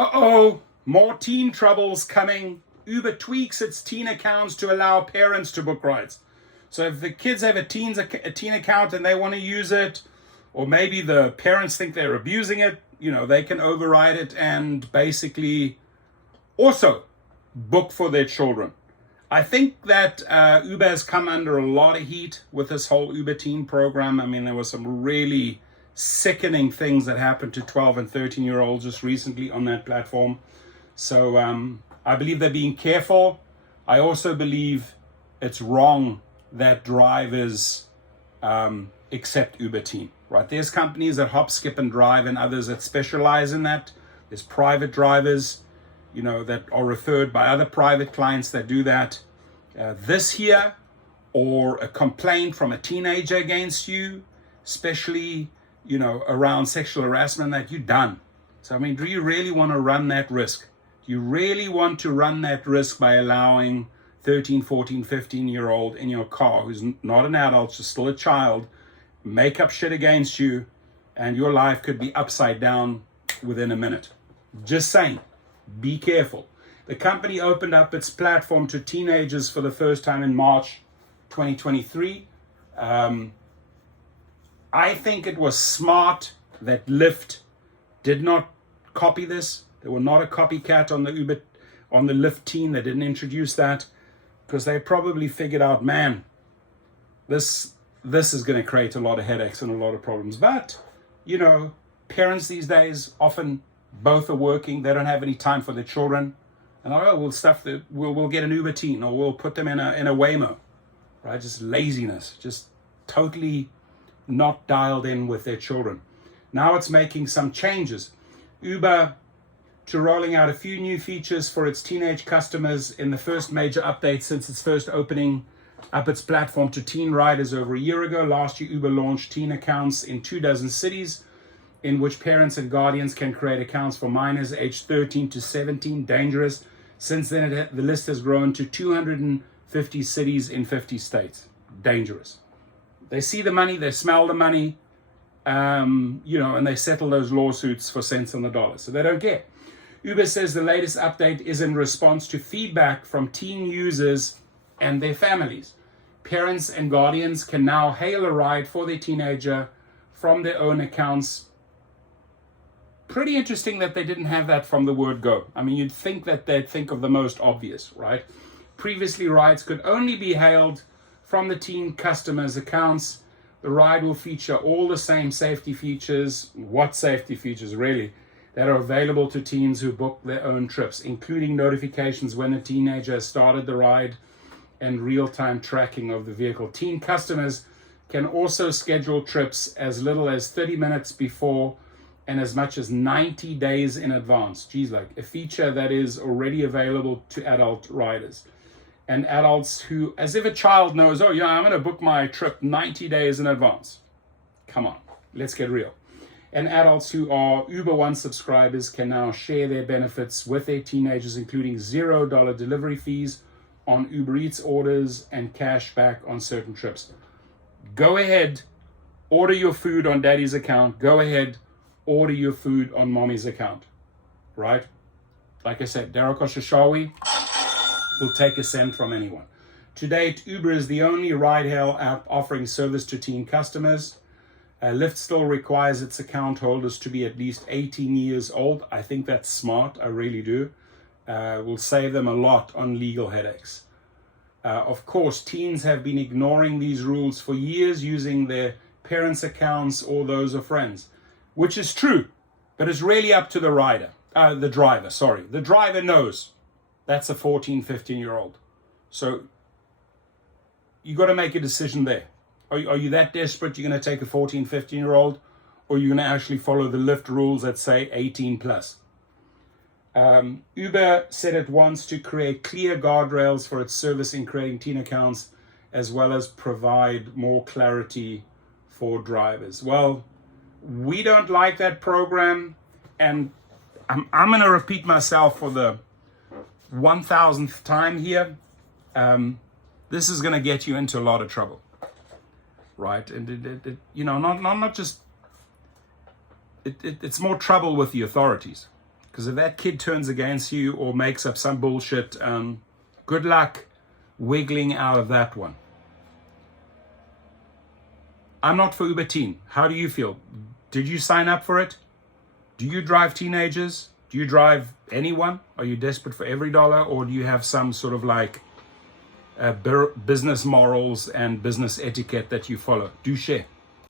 Uh-oh, more teen troubles coming. Uber tweaks its teen accounts to allow parents to book rides. So if the kids have a teen account and they want to use it, or maybe the parents think they're abusing it, they can override it and basically also book for their children. I think that Uber has come under a lot of heat with this whole Uber Teen program. I mean, there were some really sickening things that happened to 12 and 13-year-olds just recently on that platform. So I believe they're being careful. I also believe it's wrong that drivers accept Uber Teen, right? There's companies that hop, skip, and drive, and others that specialize in that. There's private drivers, that are referred by other private clients that do that. This here, or a complaint from a teenager against you, especially, around sexual harassment, that you're done. So, I mean, do you really want to run that risk? Do you really want to run that risk by allowing 13, 14, 15-year-old in your car, who's not an adult, just still a child, make up shit against you, and your life could be upside down within a minute? Just saying. Be careful. The company opened up its platform to teenagers for the first time in March 2023. I think it was smart that Lyft did not copy this. They were not a copycat on the Lyft Teen. They didn't introduce that because they probably figured out, man, this is going to create a lot of headaches and a lot of problems. But, parents these days often both are working. They don't have any time for their children, and we'll get an Uber Teen, or we'll put them in a Waymo, right? Just laziness, just totally not dialed in with their children. Now it's making some changes. Uber to rolling out a few new features for its teenage customers in the first major update since its first opening up its platform to teen riders over a year ago. Last year, Uber launched teen accounts in 24 cities, in which parents and guardians can create accounts for minors aged 13 to 17. Dangerous. Since then, the list has grown to 250 cities in 50 states. Dangerous. They see the money, they smell the money, and they settle those lawsuits for cents on the dollar. So they don't care. Uber says the latest update is in response to feedback from teen users and their families. Parents and guardians can now hail a ride for their teenager from their own accounts. Pretty interesting that they didn't have that from the word go. I mean, you'd think that they'd think of the most obvious, right? Previously, rides could only be hailed from the teen customers' accounts. The ride will feature all the same safety features. What safety features, really? That are available to teens who book their own trips, including notifications when a teenager has started the ride and real-time tracking of the vehicle. Teen customers can also schedule trips as little as 30 minutes before and as much as 90 days in advance. Geez, like a feature that is already available to adult riders. And adults who, as if a child knows, oh yeah, I'm going to book my trip 90 days in advance. Come on, let's get real. And adults who are Uber One subscribers can now share their benefits with their teenagers, including $0 delivery fees on Uber Eats orders and cash back on certain trips. Go ahead, order your food on daddy's account. Go ahead, order your food on mommy's account, right? Like I said, Darryl Koshashawi will take a cent from anyone. To date, Uber is the only ride-hail app offering service to teen customers. Lyft still requires its account holders to be at least 18 years old. I think that's smart, I really do. Will save them a lot on legal headaches. Of course, teens have been ignoring these rules for years, using their parents' accounts or those of friends, which is true, but it's really up to the driver. The driver knows that's a 14, 15-year-old. So you got to make a decision there. Are you that desperate you're going to take a 14, 15-year-old, or are you going to actually follow the Lyft rules that say 18 plus? Uber said it wants to create clear guardrails for its service in creating teen accounts, as well as provide more clarity for drivers. Well, we don't like that program, and I'm going to repeat myself for the 1,000th time here. This is going to get you into a lot of trouble, right? And it's more trouble with the authorities, Because if that kid turns against you or makes up some bullshit, good luck wiggling out of that one. I'm not for Uber Teen. How do you feel? Did you sign up for it? Do you drive teenagers? Do you drive anyone? Are you desperate for every dollar, or do you have some sort of like business morals and business etiquette that you follow? Do share.